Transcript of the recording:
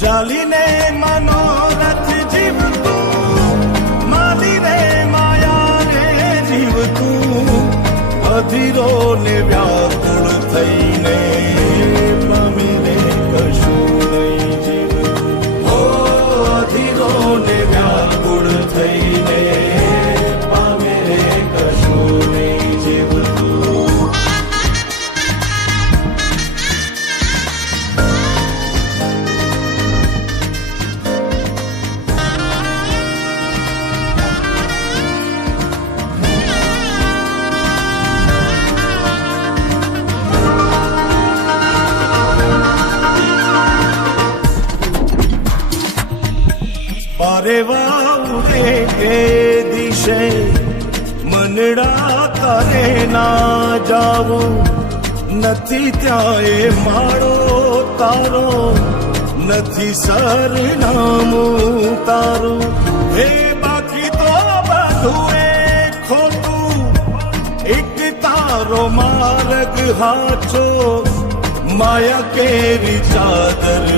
ચાલીને મનોરથ જીવતું, માલીને માયા રે જીવતું, અધીરો ને વ્યાકુળ થઈને પામે રે કશું નહીં જીવતું. ઓ અધીરો ને વ્યાકુળ થઈને પામે રે કશું નહીં જીવતું. પારેવા ઉડે એ દિશે મનડા તારે ના જાવું, નથી ત્યાં એ માળો તારો, નથી સરનામું તારું. એ બાકી તો બધું એ ખોટું, એક તારો માર્ગ હાચો, માયા કેરી ચાદર